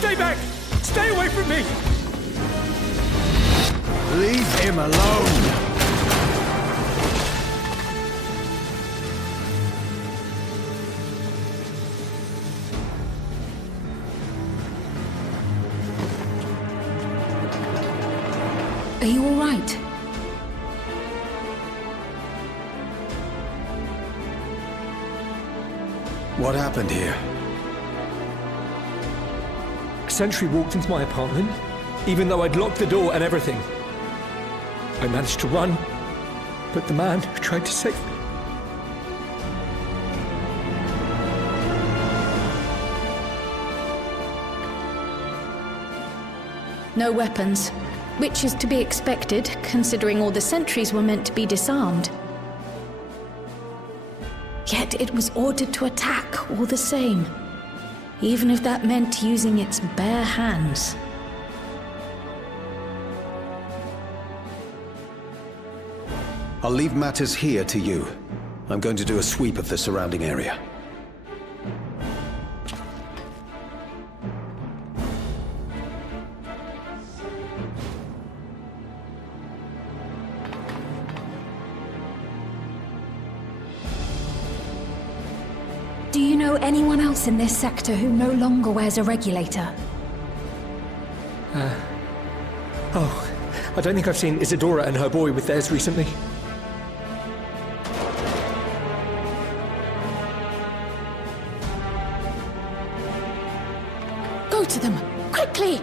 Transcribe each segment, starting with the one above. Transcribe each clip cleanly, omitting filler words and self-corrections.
Stay back! Stay away from me! Leave him alone! Are you all right? What happened here? A sentry walked into my apartment, even though I'd locked the door and everything. I managed to run, but the man tried to save me. No weapons, which is to be expected, considering all the sentries were meant to be disarmed. Yet it was ordered to attack all the same, even if that meant using its bare hands. I'll leave matters here to you. I'm going to do a sweep of the surrounding area. Do you know anyone else in this sector who no longer wears a regulator? Oh, I don't think I've seen Isadora and her boy with theirs recently. Go to them, quickly!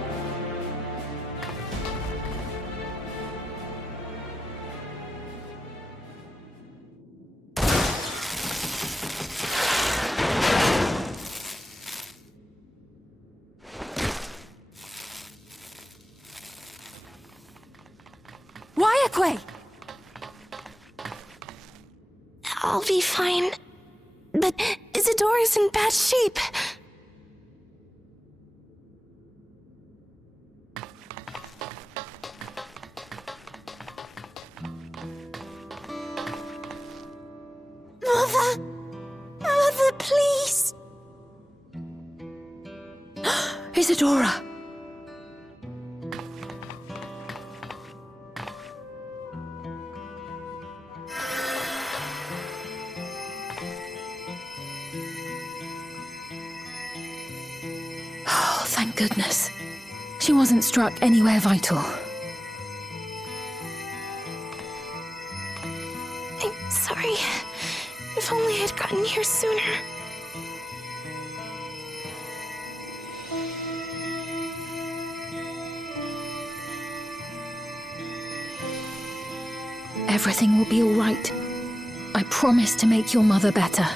I'll be fine. But Isadora's in bad shape. Mother! Mother, please! Isadora! Thank goodness. She wasn't struck anywhere vital. I'm sorry. If only I'd gotten here sooner. Everything will be all right. I promise to make your mother better.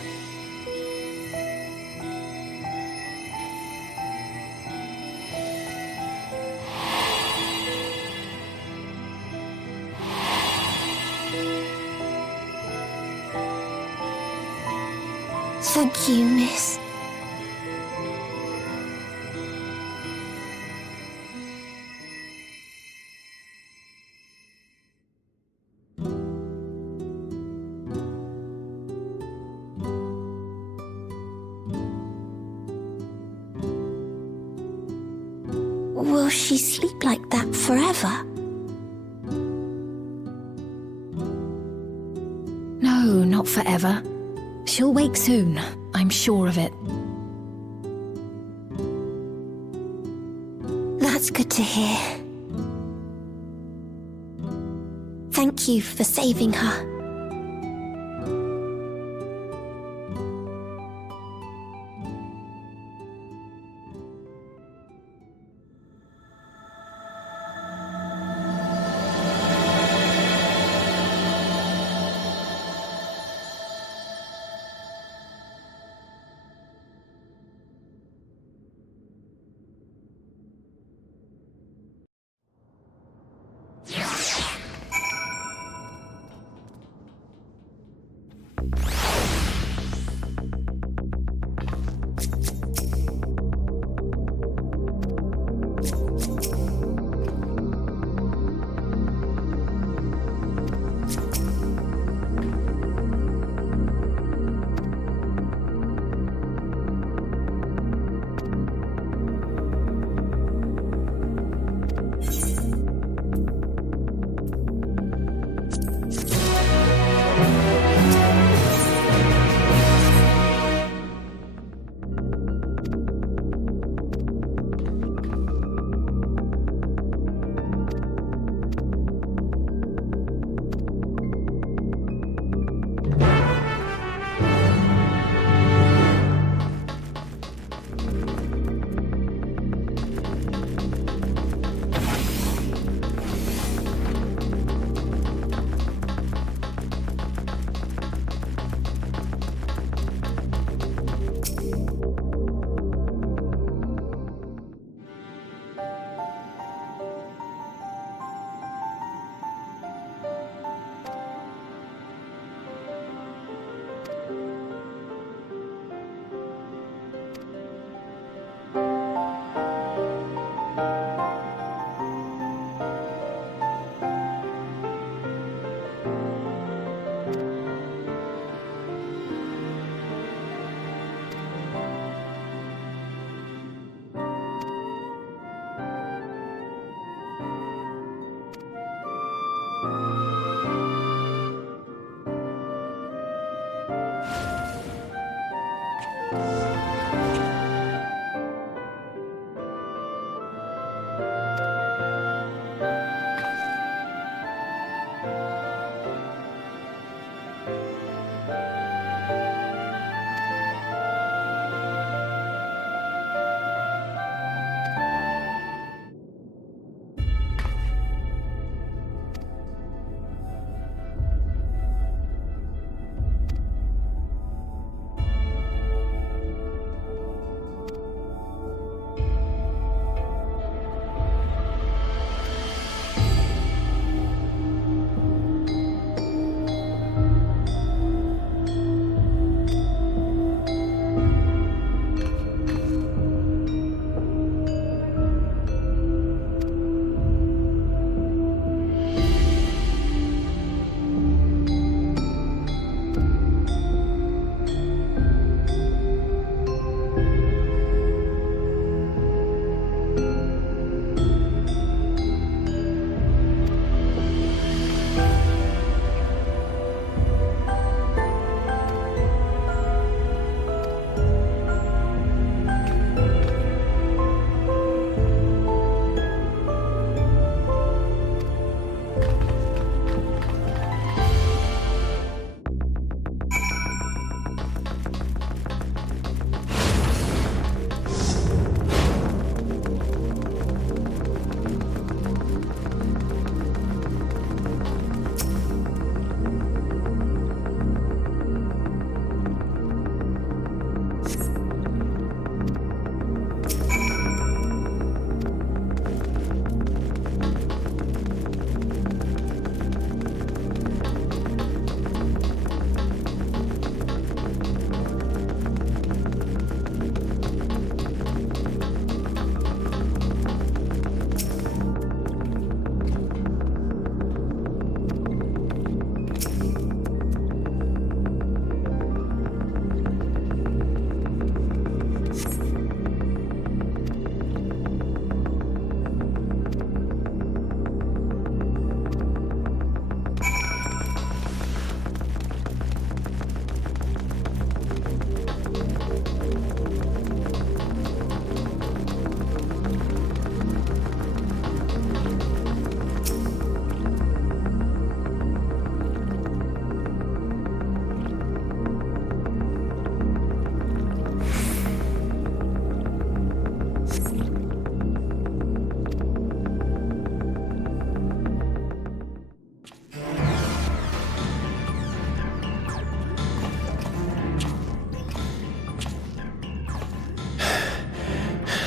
Thank you, miss. Will she sleep like that forever? No, not forever. She'll wake soon, I'm sure of it. That's good to hear. Thank you for saving her.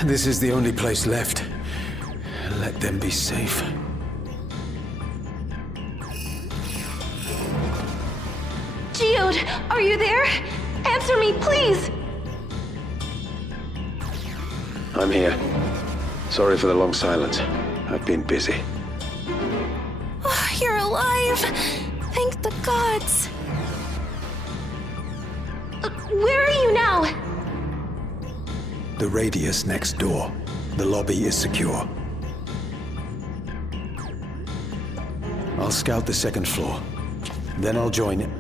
This is the only place left. Let them be safe. Geode, are you there? Answer me, please! I'm here. Sorry for the long silence. I've been busy. Oh, you're alive! Thank the gods! Where are you now? The radius next door. The lobby is secure. I'll scout the second floor. Then I'll join it.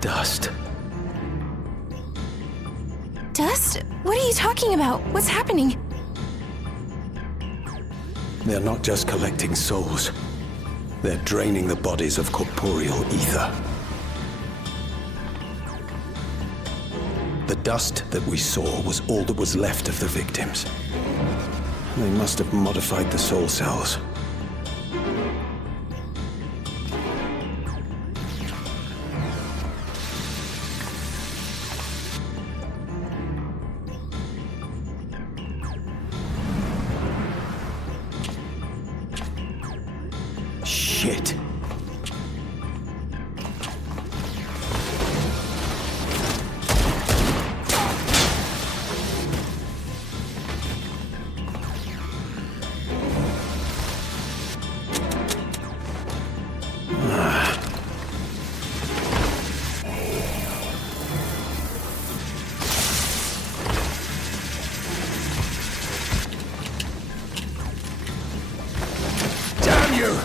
Dust. Dust? What are you talking about? What's happening? They're not just collecting souls. They're draining the bodies of corporeal ether. The dust that we saw was all that was left of the victims. They must have modified the soul cells. Shit. Damn you!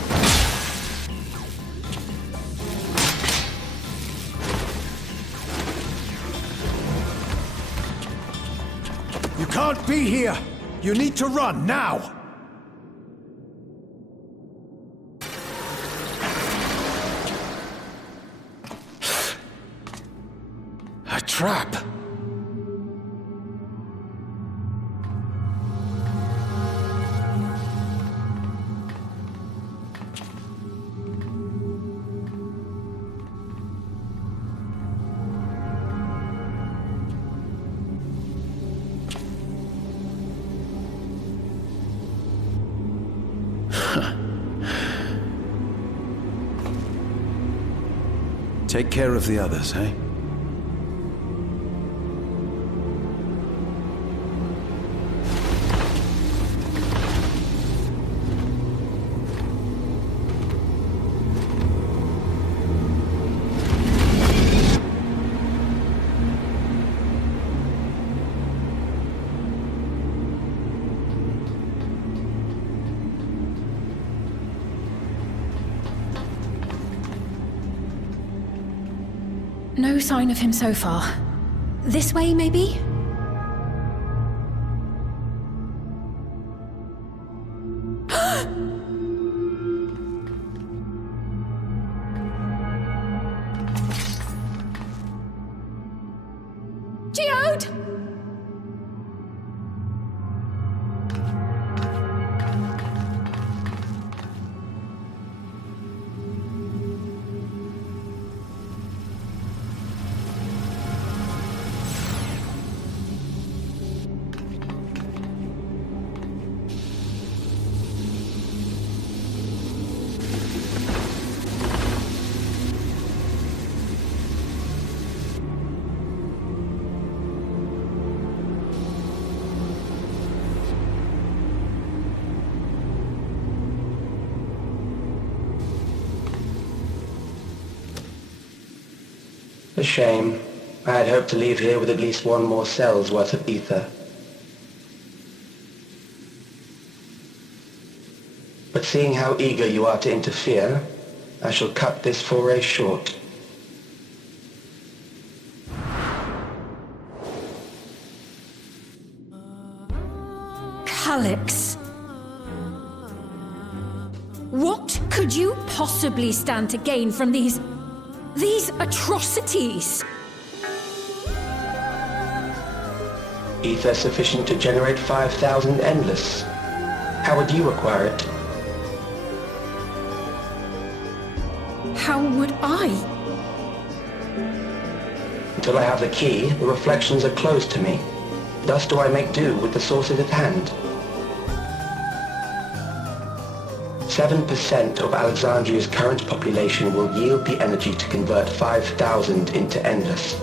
You can't be here! You need to run, now! A trap! Take care of the others, eh? No sign of him so far. This way, maybe? Geode! A shame. I had hoped to leave here with at least one more cell's worth of ether. But seeing how eager you are to interfere, I shall cut this foray short. Calyx. What could you possibly stand to gain from these atrocities? Ether sufficient to generate 5,000 endless. How would you acquire it? How would I? Until I have the key, the reflections are closed to me. Thus do I make do with the sources at hand. 7% of Alexandria's current population will yield the energy to convert 5,000 into endless.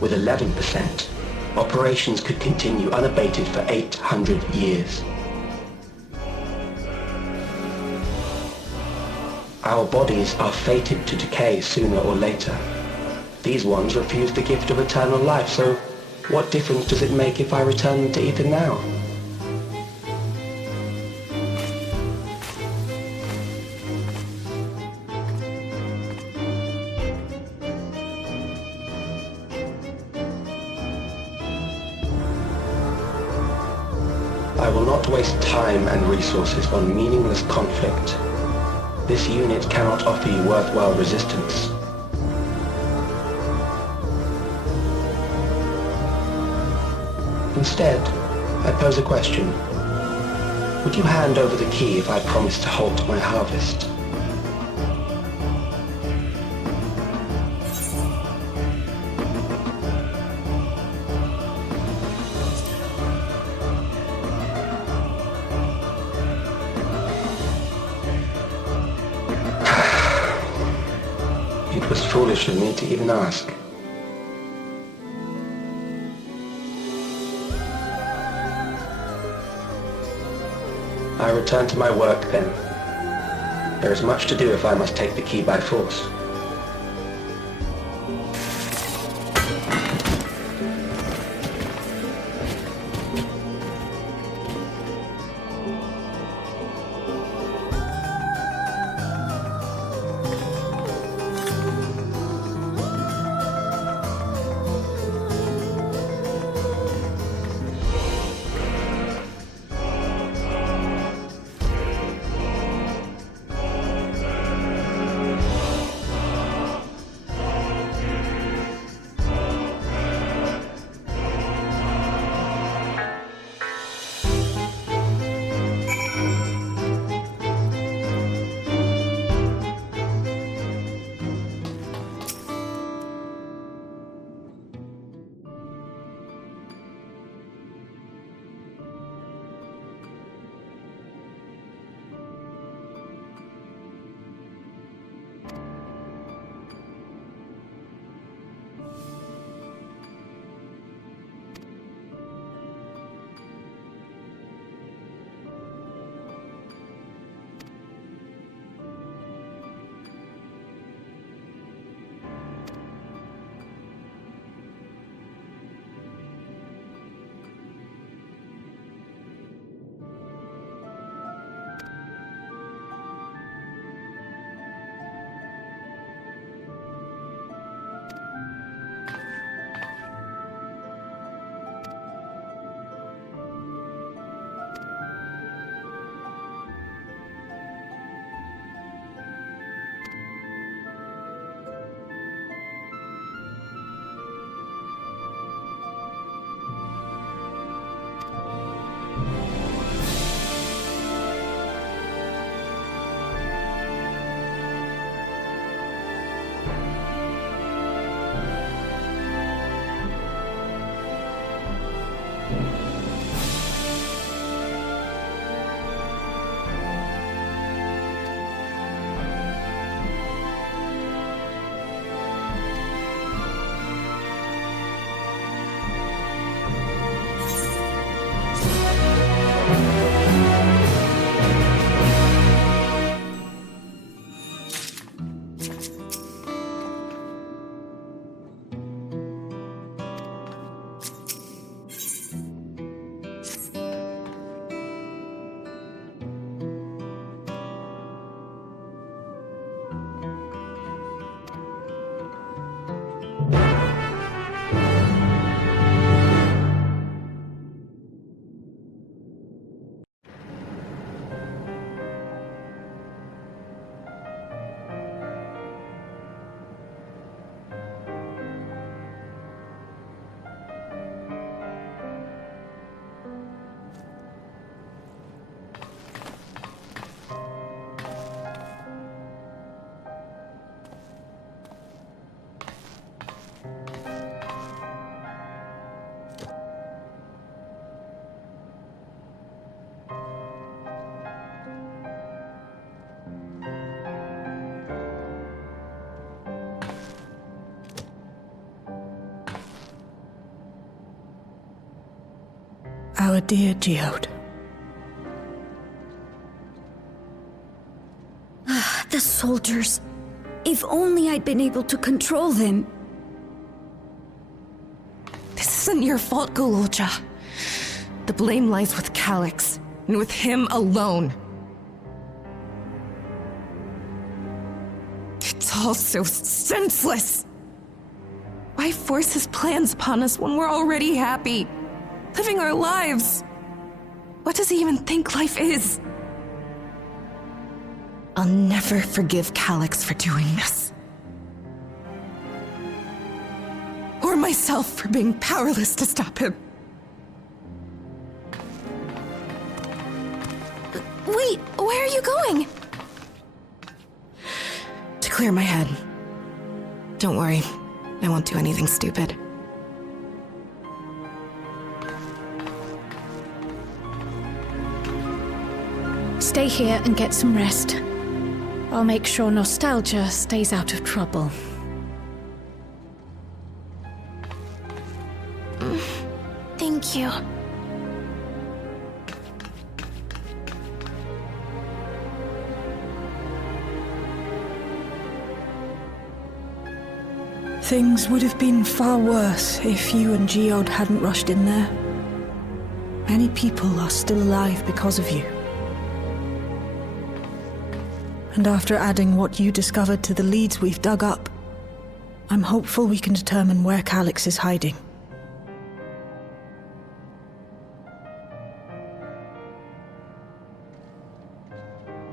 With 11%, operations could continue unabated for 800 years. Our bodies are fated to decay sooner or later. These ones refuse the gift of eternal life, so what difference does it make if I return them to Ether now? I will not waste time and resources on meaningless conflict. This unit cannot offer you worthwhile resistance. Instead, I pose a question. Would you hand over the key if I promise to halt my harvest? It was foolish of me to even ask. I return to my work then. There is much to do if I must take the key by force. our dear Geode. The soldiers. If only I'd been able to control them. This isn't your fault, Gololja. The blame lies with Calix, and with him alone. It's all so senseless! Why force his plans upon us when we're already happy? Living our lives? What does he even think life is? I'll never forgive Calix for doing this. Or myself for being powerless to stop him. Wait, where are you going? To clear my head. Don't worry, I won't do anything stupid. Stay here and get some rest. I'll make sure Nostalgia stays out of trouble. Thank you. Things would have been far worse if you and Geode hadn't rushed in there. Many people are still alive because of you. And after adding what you discovered to the leads we've dug up, I'm hopeful we can determine where Calix is hiding.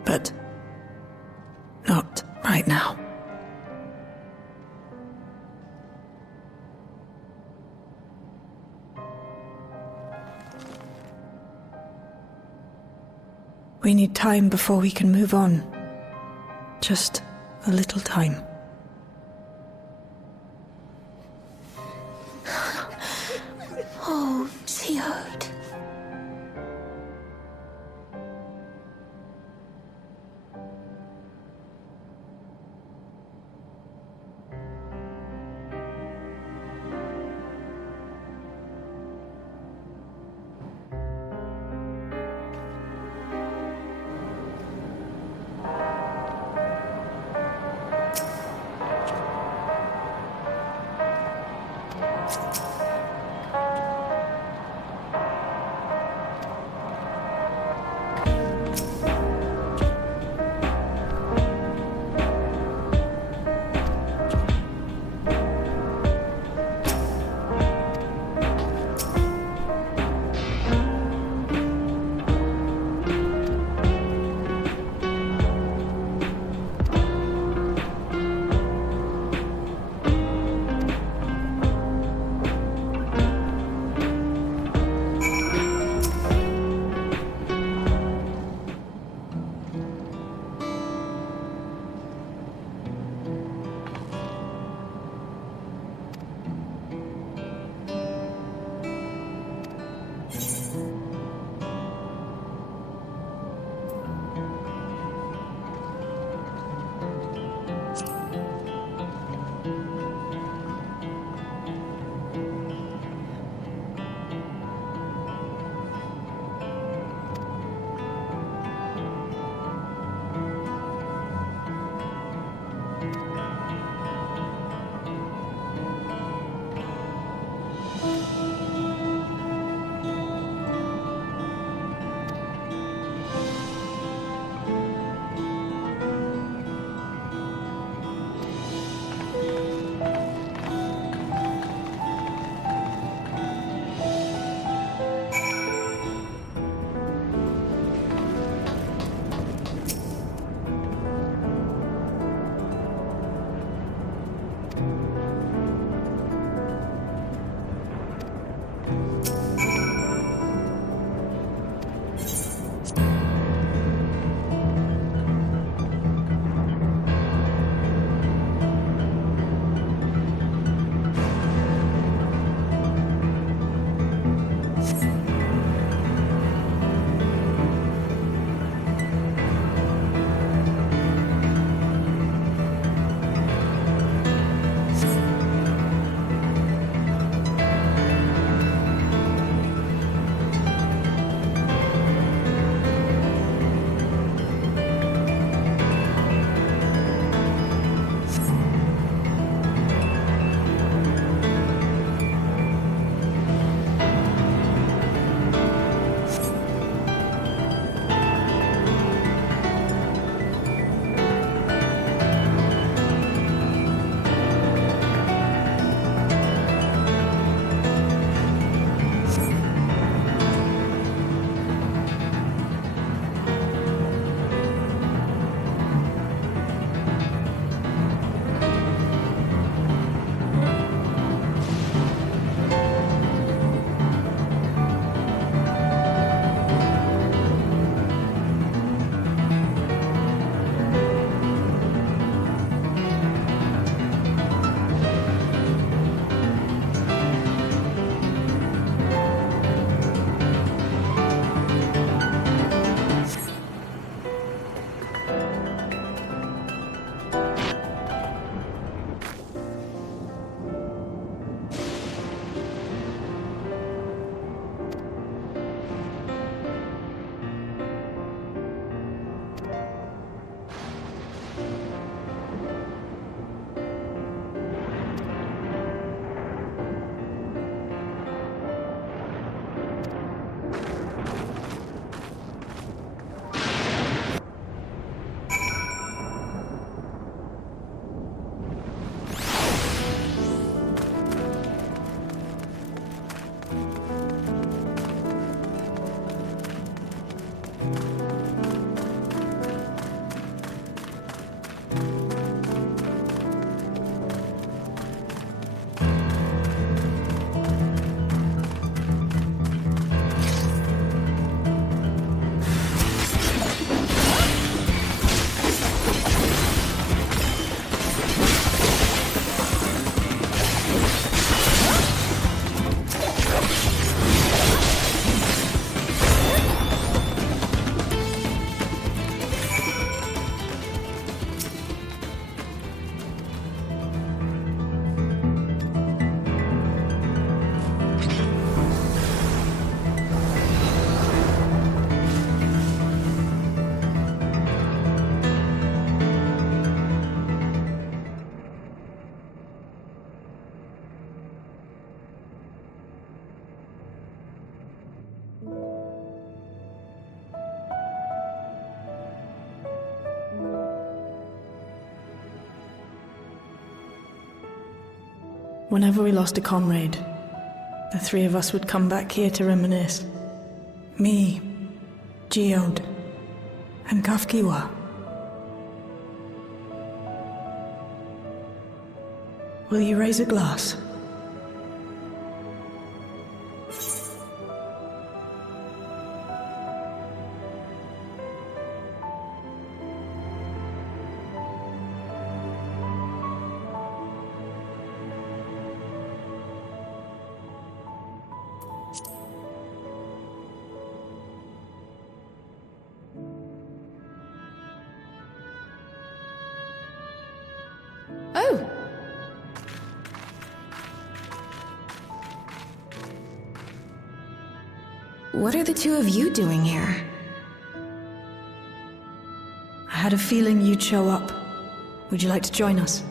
But not right now. We need time before we can move on. Just a little time. Oh, Geode. Whenever we lost a comrade, the three of us would come back here to reminisce. Me, Geode, and Kafkiwa. Will you raise a glass? Oh! What are the two of you doing here? I had a feeling you'd show up. Would you like to join us?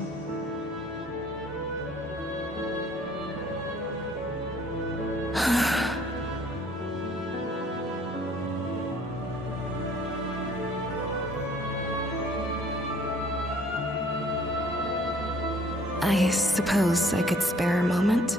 I suppose I could spare a moment.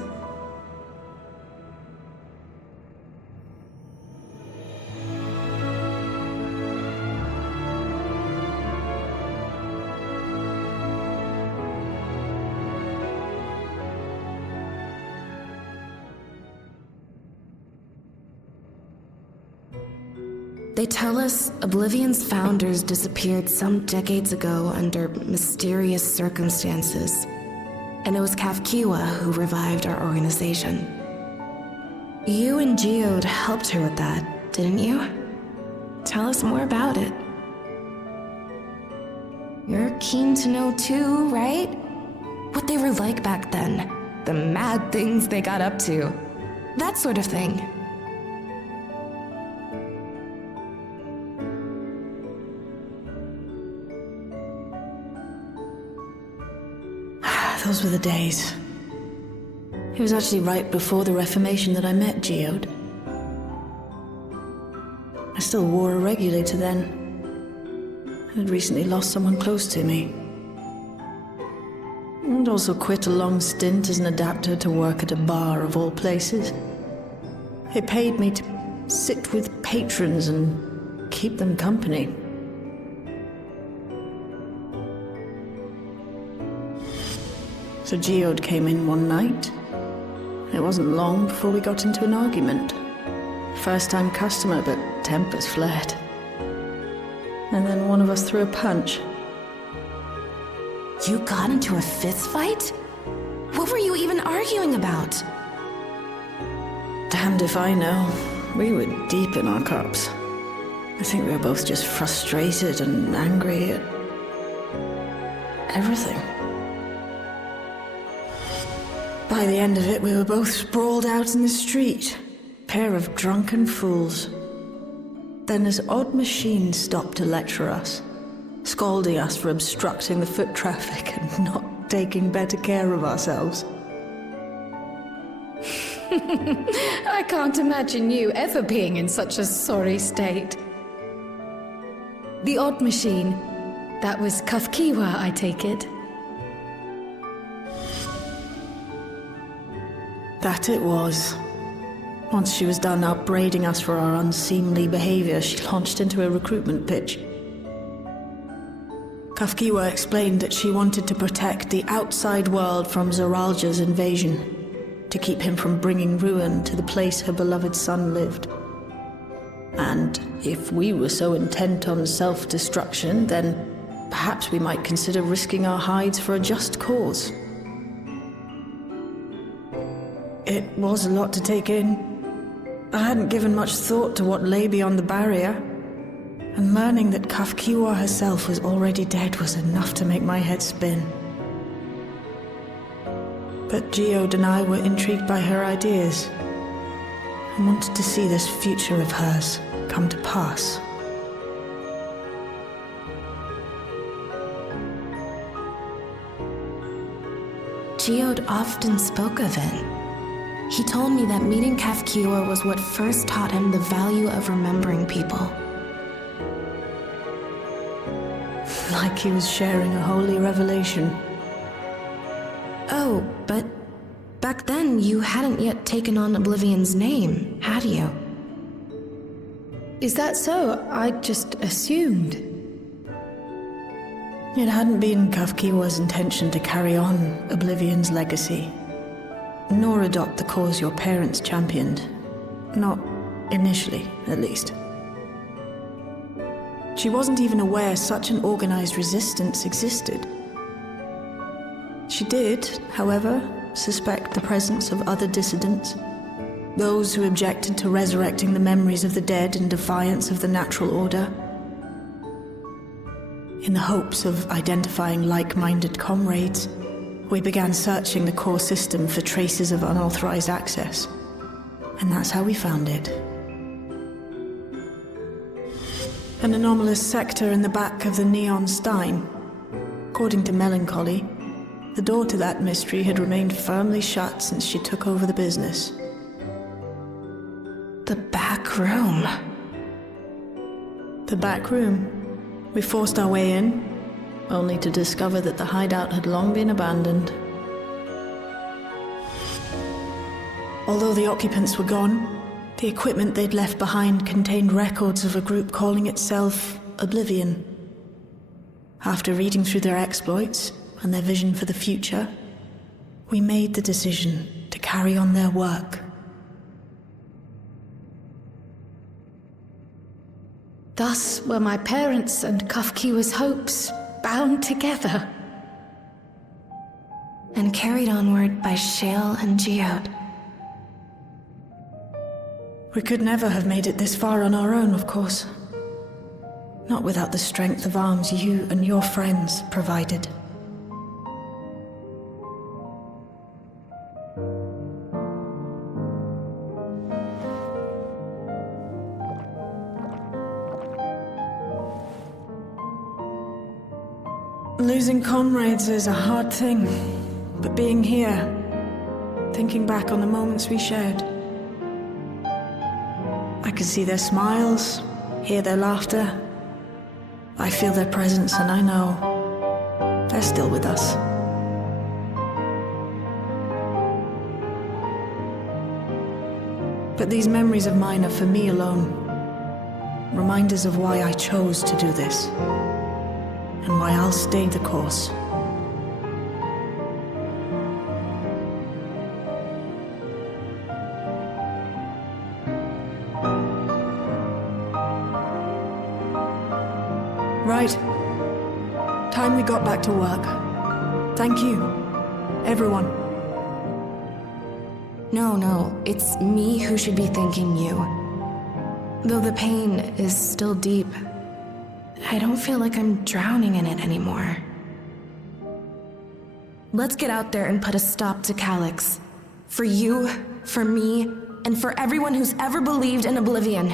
They tell us Oblivion's founders disappeared some decades ago under mysterious circumstances, and it was Kafkiwa who revived our organization. You and Geode helped her with that, didn't you? Tell us more about it. You're keen to know too, right? What they were like back then, the mad things they got up to, that sort of thing. Those were the days. It was actually right before the Reformation that I met Geode. I still wore a regulator then. I had recently lost someone close to me. And also quit a long stint as an adapter to work at a bar of all places. It paid me to sit with patrons and keep them company. So Geode came in one night. It wasn't long before we got into an argument. First-time customer, but tempers flared. And then one of us threw a punch. You got into a fist fight? What were you even arguing about? Damned if I know. We were deep in our cups. I think we were both just frustrated and angry at everything. By the end of it, we were both sprawled out in the street. Pair of drunken fools. Then this odd machine stopped to lecture us, scolding us for obstructing the foot traffic and not taking better care of ourselves. I can't imagine you ever being in such a sorry state. The odd machine. That was Kafkiwa, I take it. That it was. Once she was done upbraiding us for our unseemly behavior, she launched into a recruitment pitch. Kafkiwa explained that she wanted to protect the outside world from Zoralja's invasion, to keep him from bringing ruin to the place her beloved son lived. And if we were so intent on self-destruction, then perhaps we might consider risking our hides for a just cause. It was a lot to take in. I hadn't given much thought to what lay beyond the barrier, and learning that Kafkiwa herself was already dead was enough to make my head spin. But Geode and I were intrigued by her ideas, and wanted to see this future of hers come to pass. Geode often spoke of it. He told me that meeting Kafkiwa was what first taught him the value of remembering people. Like he was sharing a holy revelation. Oh, but back then you hadn't yet taken on Oblivion's name, had you? Is that so? I just assumed. It hadn't been Kafkiwa's intention to carry on Oblivion's legacy, nor adopt the cause your parents championed. Not initially, at least. She wasn't even aware such an organized resistance existed. She did, however, suspect the presence of other dissidents, those who objected to resurrecting the memories of the dead in defiance of the natural order. In the hopes of identifying like-minded comrades, we began searching the core system for traces of unauthorized access. And that's how we found it. An anomalous sector in the back of the Neon Stein. According to Melancholy, the door to that mystery had remained firmly shut since she took over the business. The back room. The back room. We forced our way in, only to discover that the hideout had long been abandoned. Although the occupants were gone, the equipment they'd left behind contained records of a group calling itself Oblivion. After reading through their exploits and their vision for the future, we made the decision to carry on their work. Thus were my parents' and Kafkiwa's hopes bound together. And carried onward by Shale and Geode. We could never have made it this far on our own, of course. Not without the strength of arms you and your friends provided. Losing comrades is a hard thing, but being here, thinking back on the moments we shared, I can see their smiles, hear their laughter. I feel their presence, and I know they're still with us. But these memories of mine are for me alone. Reminders of why I chose to do this, and why I'll stay the course. Right. Time we got back to work. Thank you, everyone. No, it's me who should be thanking you. Though the pain is still deep, I don't feel like I'm drowning in it anymore. Let's get out there and put a stop to Calyx. For you, for me, and for everyone who's ever believed in Oblivion.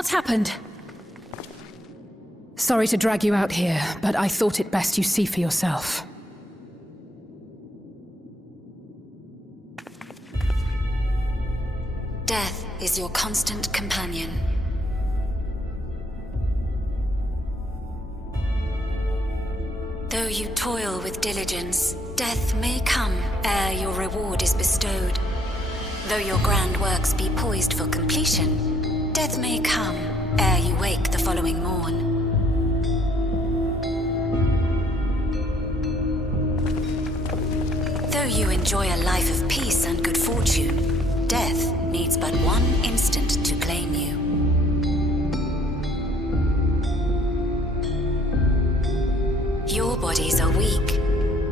What's happened? Sorry to drag you out here, but I thought it best you see for yourself. Death is your constant companion. Though you toil with diligence, death may come ere your reward is bestowed. Though your grand works be poised for completion, death may come ere you wake the following morn. Though you enjoy a life of peace and good fortune, death needs but one instant to claim you. Your bodies are weak.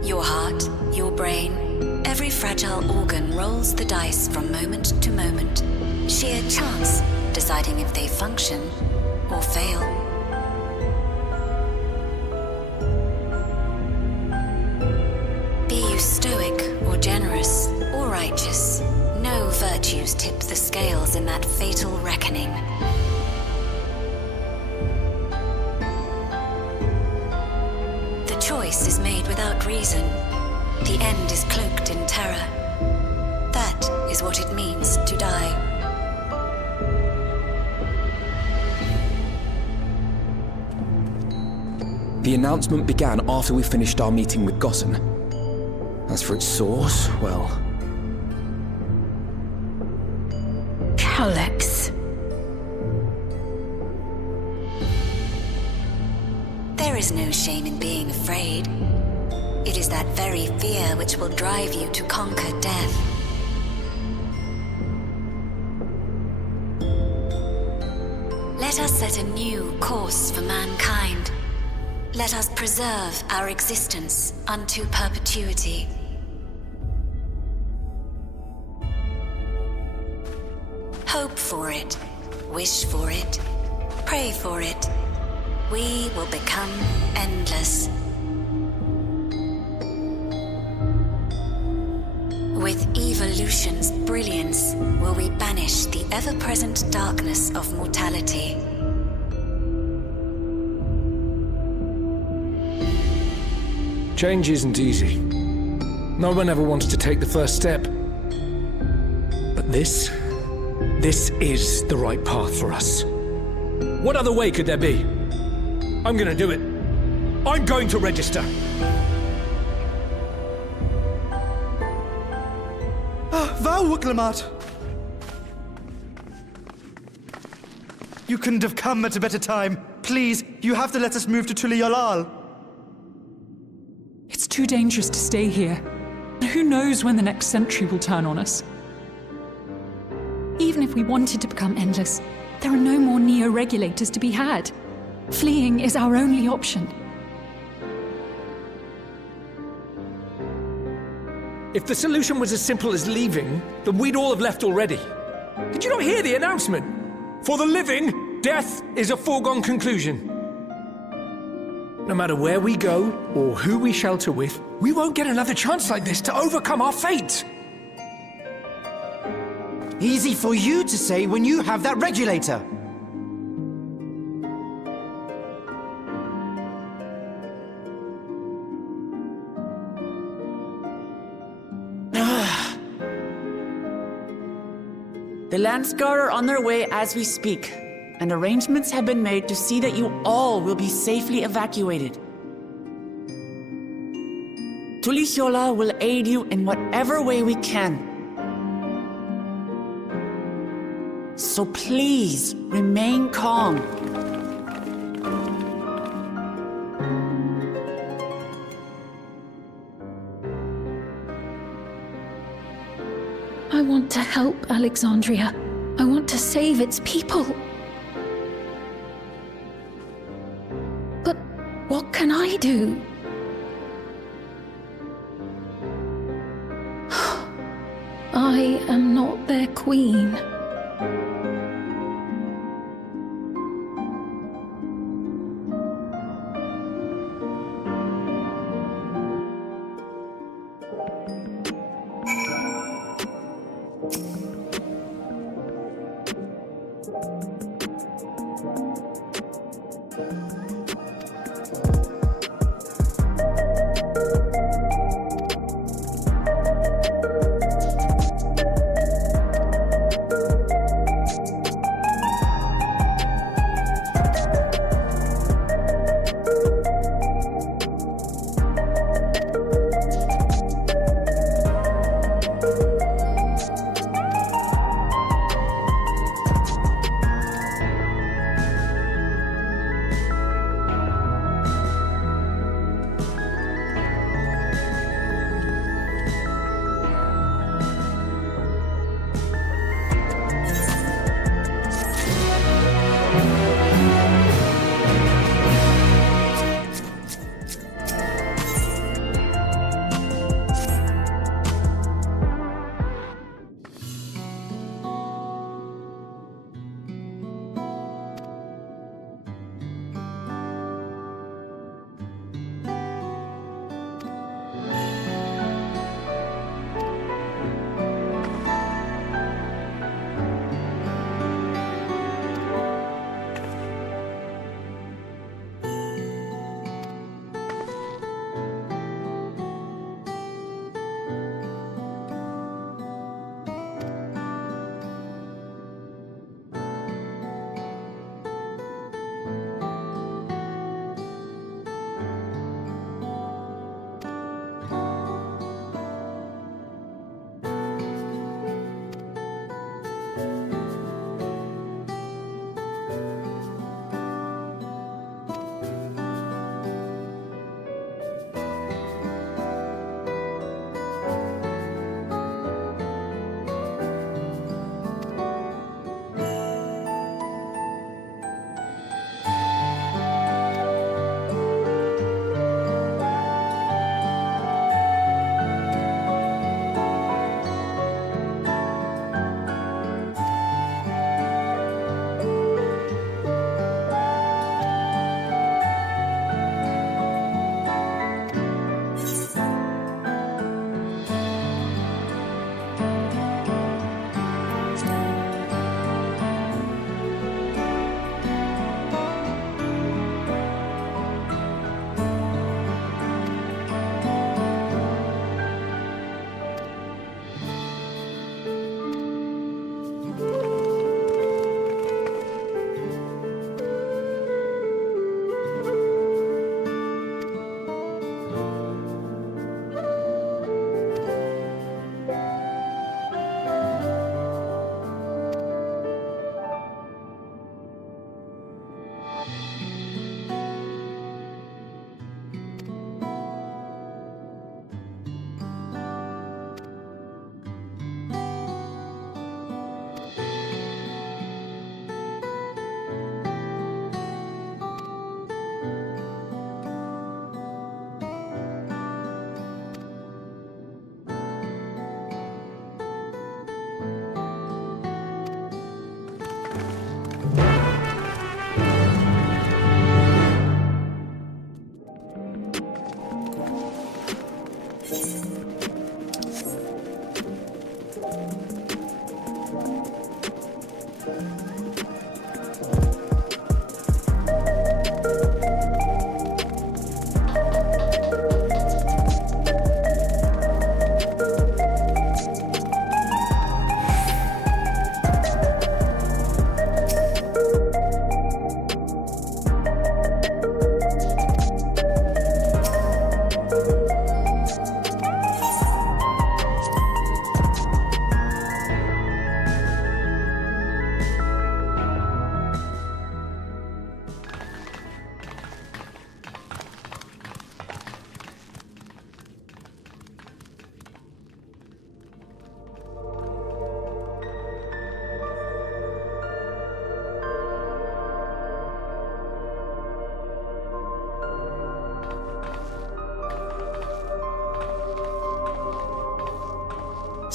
Your heart, your brain, every fragile organ rolls the dice from moment to moment. Sheer chance deciding if they function or fail. Be you stoic or generous or righteous, no virtues tip the scales in that fatal reckoning. The choice is made without reason. The end is cloaked in terror. That is what it means to die. The announcement began after we finished our meeting with Gossen. As for its source, well... Alex. There is no shame in being afraid. It is that very fear which will drive you to conquer death. Let us set a new course for mankind. Let us preserve our existence unto perpetuity. Hope for it, wish for it, pray for it. We will become endless. With evolution's brilliance will we banish the ever-present darkness of mortality. Change isn't easy. No one ever wants to take the first step. But this is the right path for us. What other way could there be? I'm gonna do it. I'm going to register. Wuklemat! You couldn't have come at a better time. Please, you have to let us move to Tuliyalal. It's too dangerous to stay here. Who knows when the next century will turn on us? Even if we wanted to become endless, there are no more neo-regulators to be had. Fleeing is our only option. If the solution was as simple as leaving, then we'd all have left already. Did you not hear the announcement? For the living, death is a foregone conclusion. No matter where we go, or who we shelter with, we won't get another chance like this to overcome our fate. Easy for you to say when you have that regulator. The Landsguard are on their way as we speak, and arrangements have been made to see that you all will be safely evacuated. Tulishola will aid you in whatever way we can. So please, remain calm. I want to help Alexandria. I want to save its people. But what can I do? I am not their queen.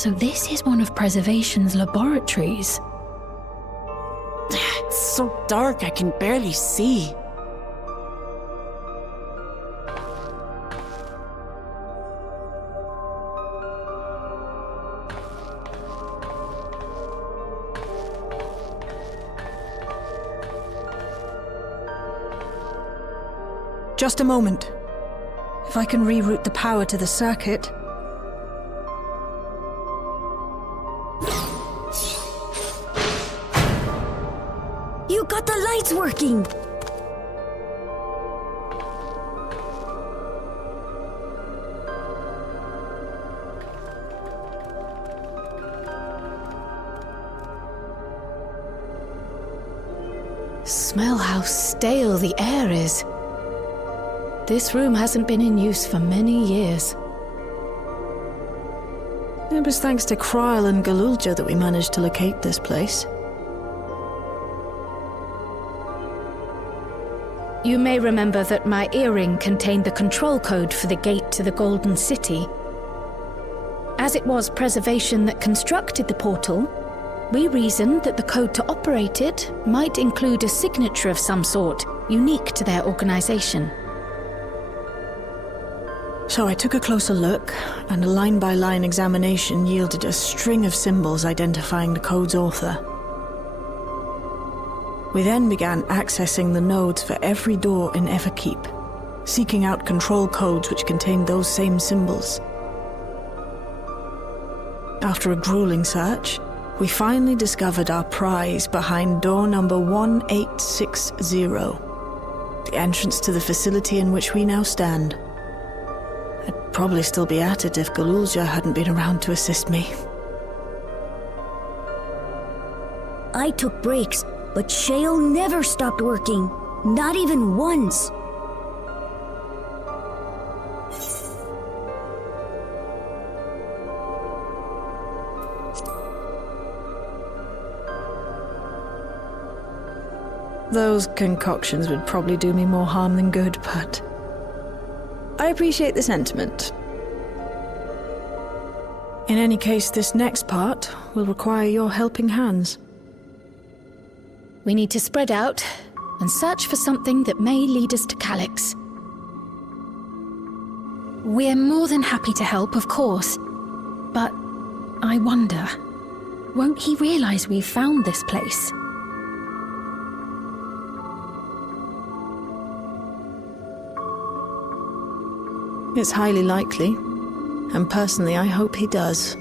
So this is one of Preservation's laboratories. It's so dark I can barely see. Just a moment. If I can reroute the power to the circuit... You got the lights working! Smell how stale the air is. This room hasn't been in use for many years. It was thanks to Kryl and Galulja that we managed to locate this place. You may remember that my earring contained the control code for the gate to the Golden City. As it was Preservation that constructed the portal, we reasoned that the code to operate it might include a signature of some sort, unique to their organization. So I took a closer look, and a line-by-line examination yielded a string of symbols identifying the code's author. We then began accessing the nodes for every door in Everkeep, seeking out control codes which contained those same symbols. After a grueling search, we finally discovered our prize behind door number 1860, the entrance to the facility in which we now stand. I'd probably still be at it if Galulja hadn't been around to assist me. I took breaks, but Shale never stopped working. Not even once. Those concoctions would probably do me more harm than good, but... I appreciate the sentiment. In any case, this next part will require your helping hands. We need to spread out and search for something that may lead us to Calyx. We're more than happy to help, of course. But I wonder, won't he realize we've found this place? It's highly likely, and personally I hope he does.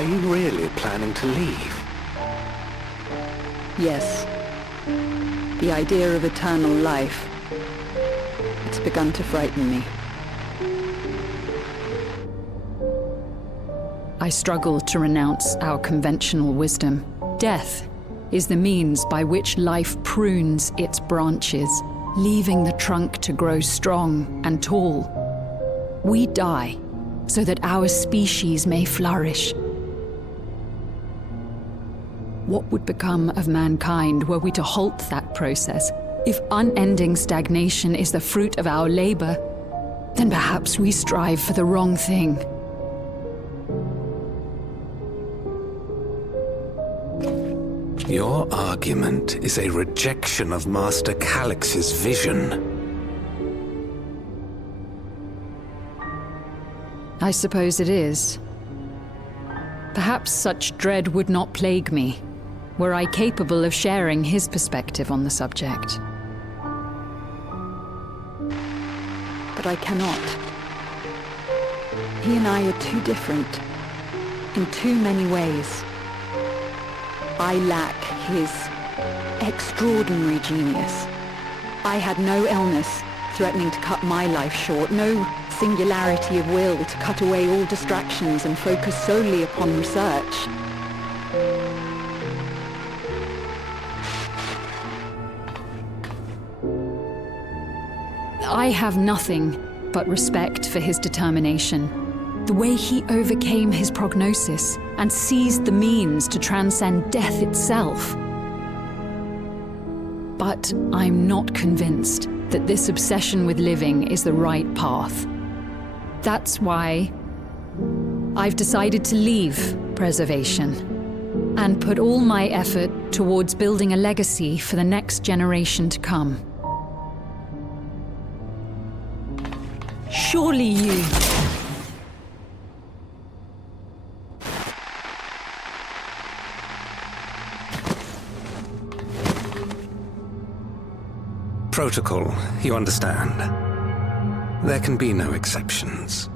Are you really planning to leave? Yes. The idea of eternal life. It's begun to frighten me. I struggle to renounce our conventional wisdom. Death is the means by which life prunes its branches, leaving the trunk to grow strong and tall. We die so that our species may flourish. What would become of mankind were we to halt that process? If unending stagnation is the fruit of our labor, then perhaps we strive for the wrong thing. Your argument is a rejection of Master Calix's vision. I suppose it is. Perhaps such dread would not plague me, were I capable of sharing his perspective on the subject. But I cannot. He and I are too different, in too many ways. I lack his extraordinary genius. I had no illness threatening to cut my life short, no singularity of will to cut away all distractions and focus solely upon research. I have nothing but respect for his determination. The way he overcame his prognosis and seized the means to transcend death itself. But I'm not convinced that this obsession with living is the right path. That's why I've decided to leave preservation and put all my effort towards building a legacy for the next generation to come. Surely you... Protocol, you understand. There can be no exceptions.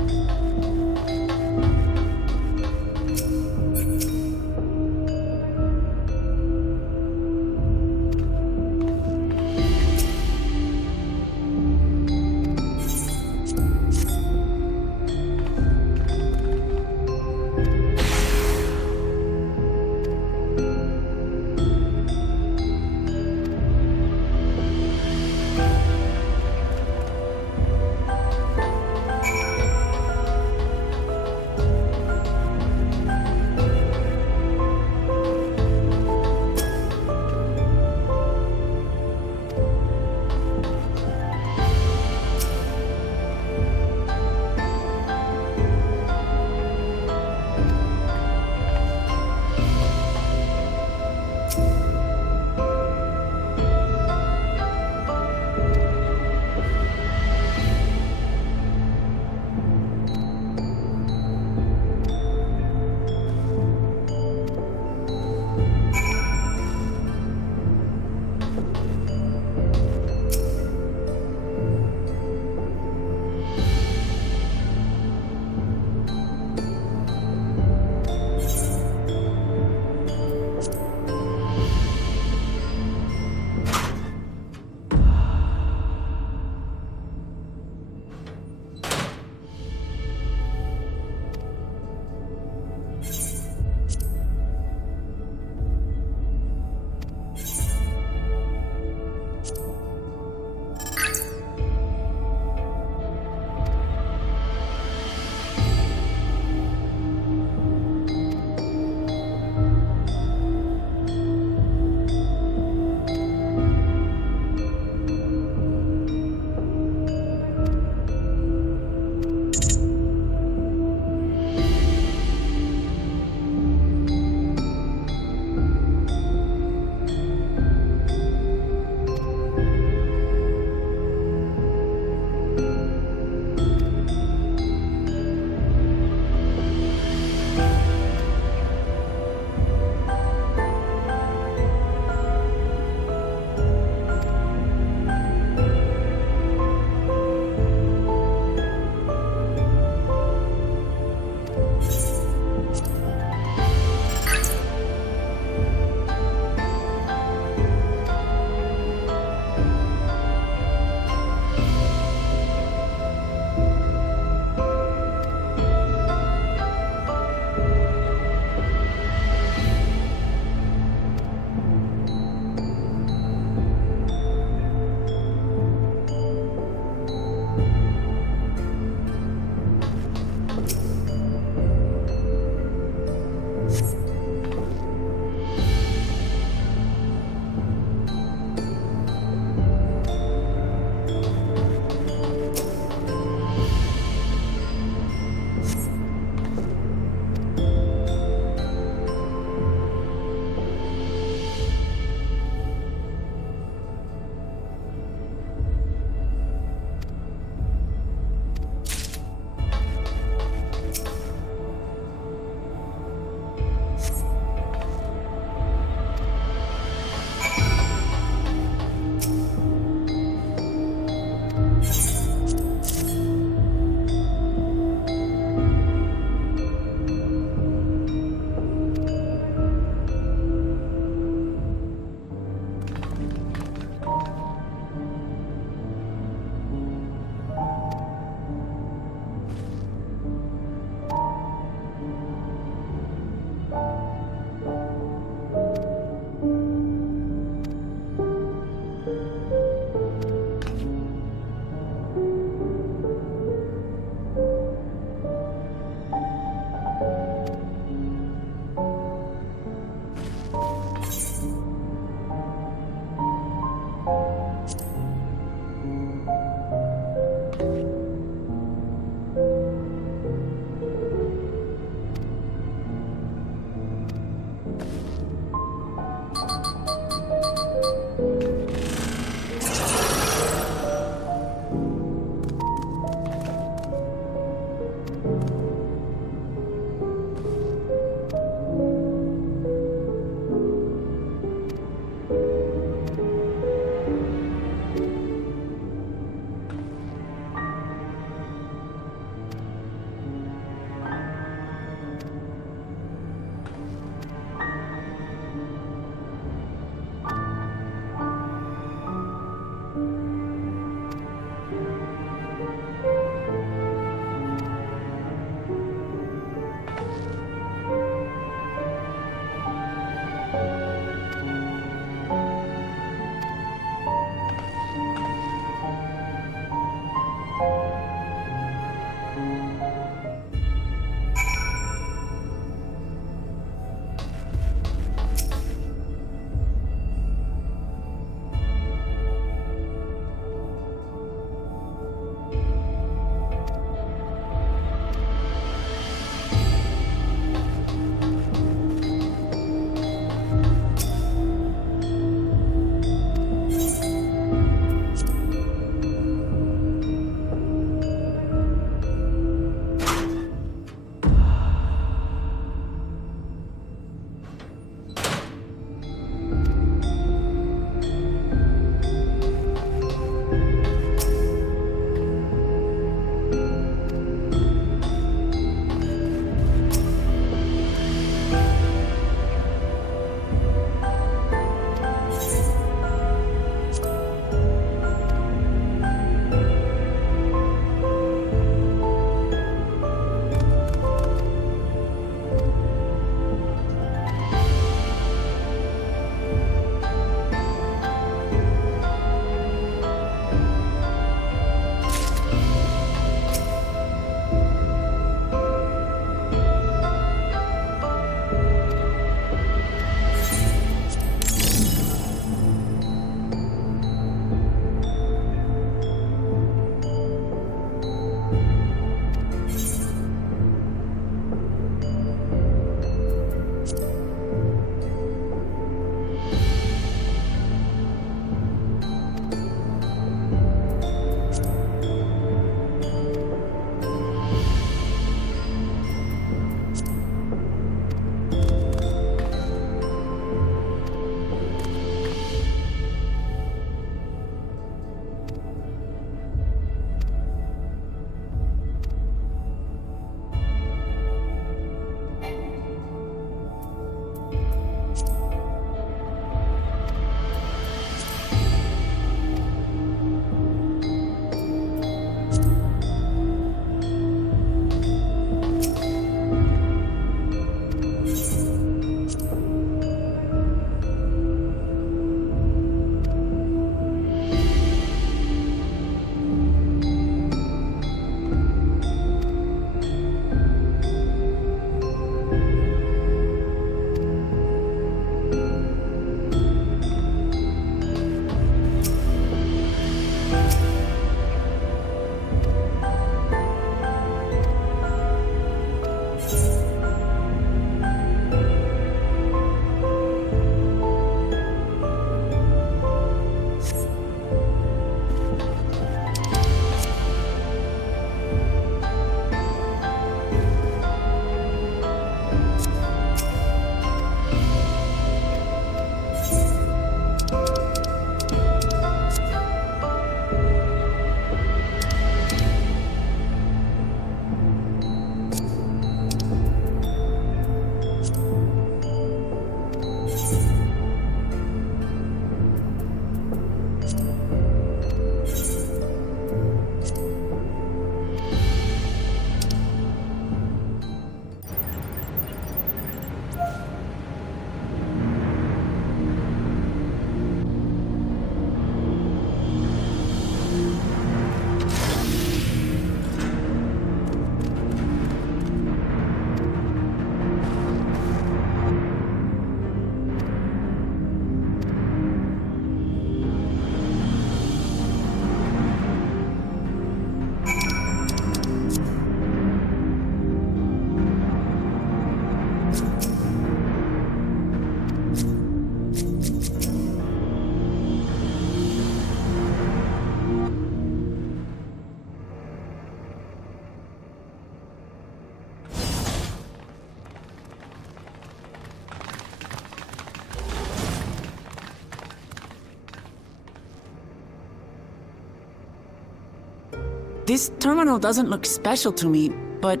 This terminal doesn't look special to me, but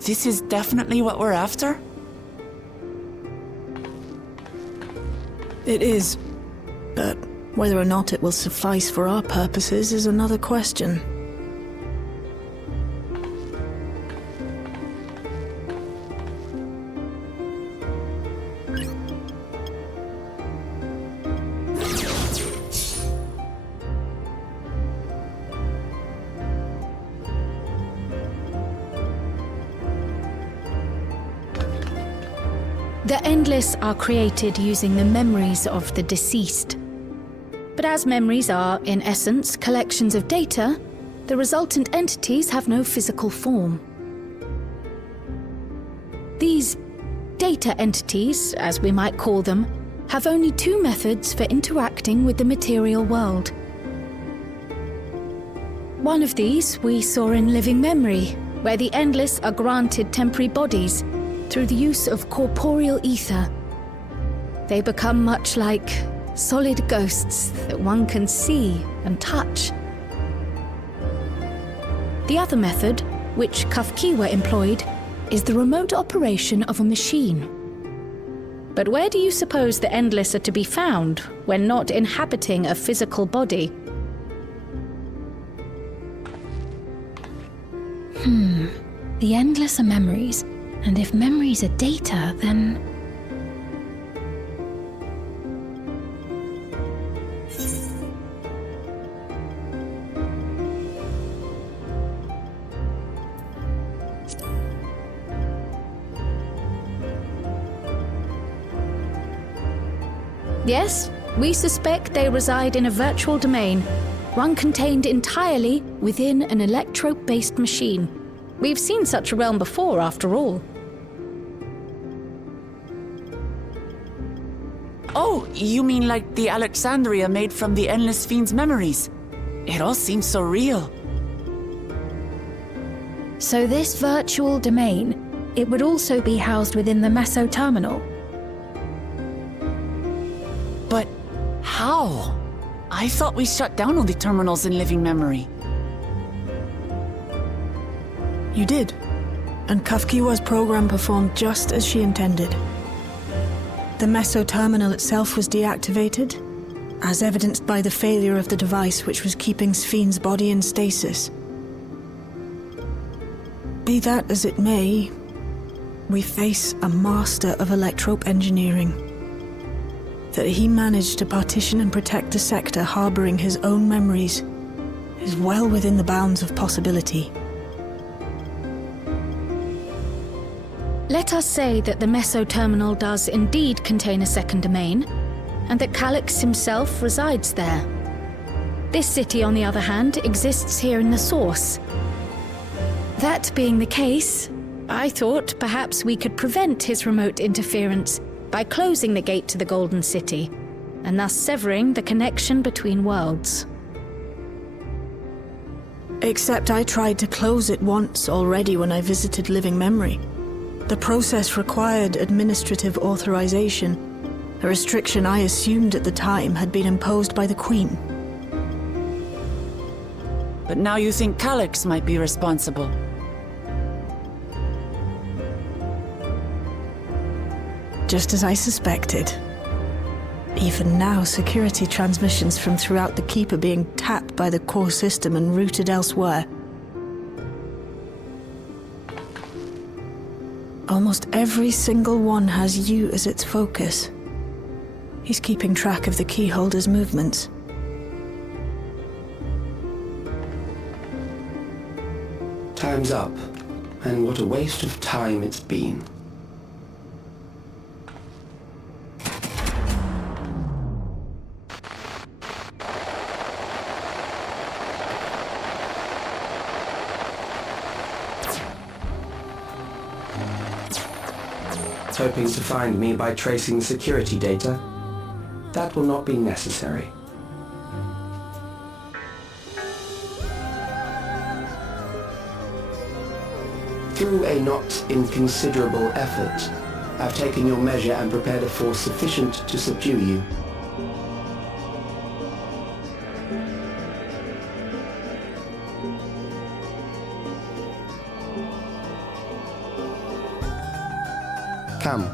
this is definitely what we're after? It is, but whether or not it will suffice for our purposes is another question. The Endless are created using the memories of the deceased. But as memories are, in essence, collections of data, the resultant entities have no physical form. These data entities, as we might call them, have only two methods for interacting with the material world. One of these we saw in Living Memory, where the Endless are granted temporary bodies through the use of corporeal ether. They become much like solid ghosts that one can see and touch. The other method, which Kafkiwa employed, is the remote operation of a machine. But where do you suppose the Endless are to be found when not inhabiting a physical body? The Endless are memories, and if memories are data, then... Yes, we suspect they reside in a virtual domain, one contained entirely within an electrope-based machine. We've seen such a realm before, after all. Oh, you mean like the Alexandria made from the Endless Fiend's memories? It all seems so real. So this virtual domain, it would also be housed within the Meso terminal. But how? I thought we shut down all the terminals in Living Memory. You did, and Kafkiwa's program performed just as she intended. The Meso terminal itself was deactivated, as evidenced by the failure of the device which was keeping Spheen's body in stasis. Be that as it may, we face a master of electrope engineering. That he managed to partition and protect a sector harboring his own memories is well within the bounds of possibility. Let us say that the Meso terminal does indeed contain a second domain, and that Calyx himself resides there. This city, on the other hand, exists here in the source. That being the case, I thought perhaps we could prevent his remote interference by closing the gate to the Golden City, and thus severing the connection between worlds. Except I tried to close it once already when I visited Living Memory. The process required administrative authorization, a restriction I assumed at the time had been imposed by the Queen. But now you think Calyx might be responsible. Just as I suspected. Even now, security transmissions from throughout the Keep are being tapped by the core system and routed elsewhere. Almost every single one has you as its focus. He's keeping track of the keyholder's movements. Time's up, and what a waste of time it's been. Hoping to find me by tracing security data? That will not be necessary. Through a not inconsiderable effort, I've taken your measure and prepared a force sufficient to subdue you. Come.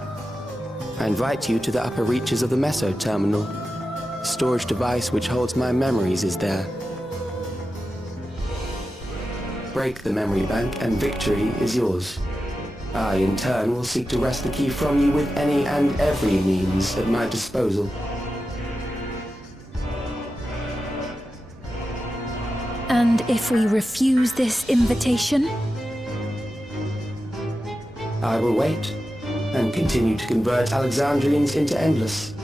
I invite you to the upper reaches of the Meso Terminal. The storage device which holds my memories is there. Break the memory bank and victory is yours. I, in turn, will seek to wrest the key from you with any and every means at my disposal. And if we refuse this invitation? I will wait and continue to convert Alexandrians into Endless.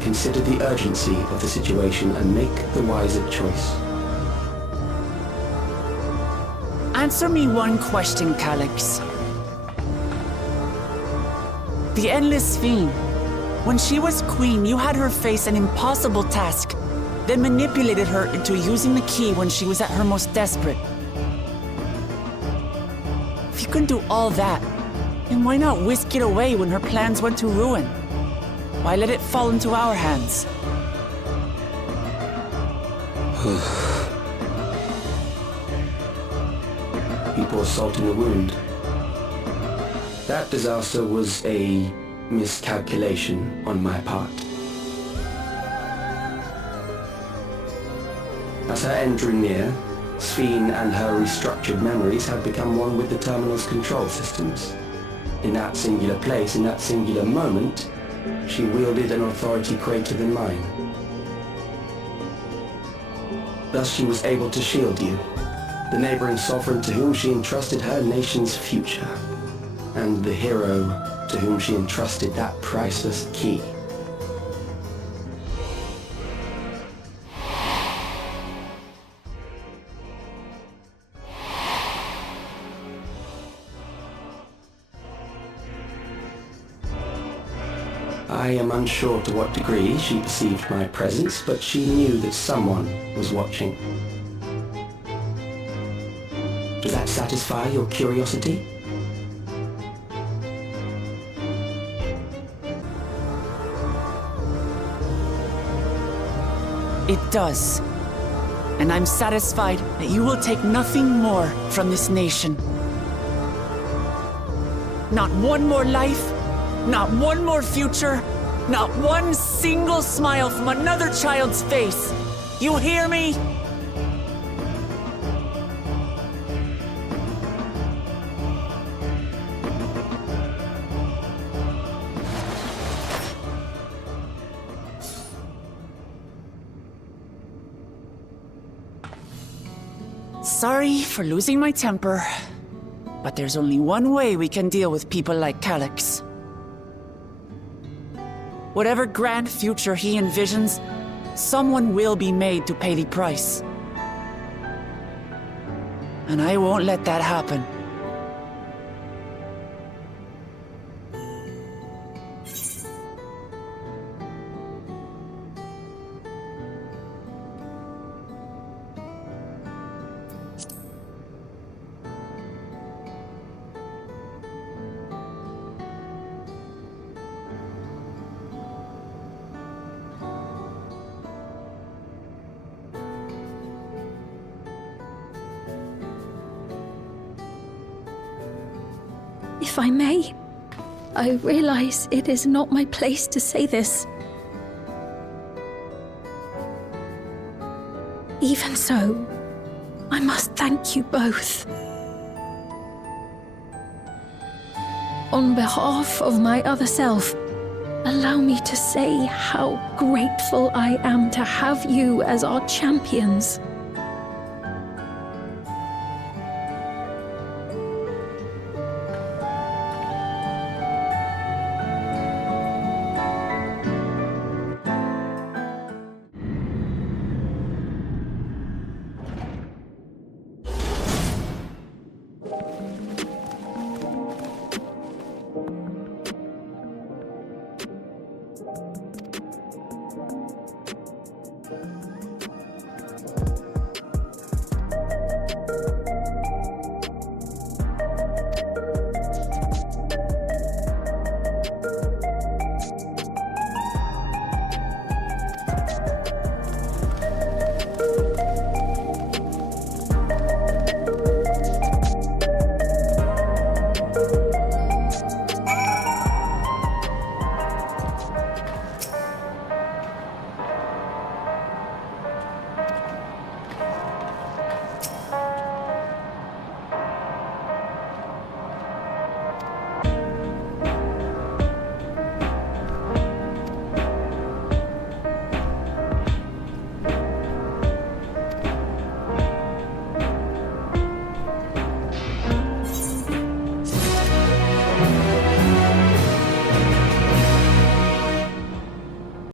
Consider the urgency of the situation and make the wiser choice. Answer me one question, Calyx. The Endless Fiend. When she was queen, you had her face an impossible task, then manipulated her into using the key when she was at her most desperate. If you can do all that, then why not whisk it away when her plans went to ruin? Why let it fall into our hands? You pour salt in the wound. That disaster was a miscalculation on my part. As her end drew near, Sphene and her restructured memories had become one with the terminal's control systems. In that singular place, in that singular moment, she wielded an authority greater than mine. Thus she was able to shield you, the neighboring sovereign to whom she entrusted her nation's future, and the hero to whom she entrusted that priceless key. I am unsure to what degree she perceived my presence, but she knew that someone was watching. Does that satisfy your curiosity? It does. And I'm satisfied that you will take nothing more from this nation. Not one more life, not one more future, not one single smile from another child's face. You hear me? Sorry for losing my temper, but there's only one way we can deal with people like Calyx. Whatever grand future he envisions, someone will be made to pay the price. And I won't let that happen. If I may, I realize it is not my place to say this. Even so, I must thank you both. On behalf of my other self, allow me to say how grateful I am to have you as our champions.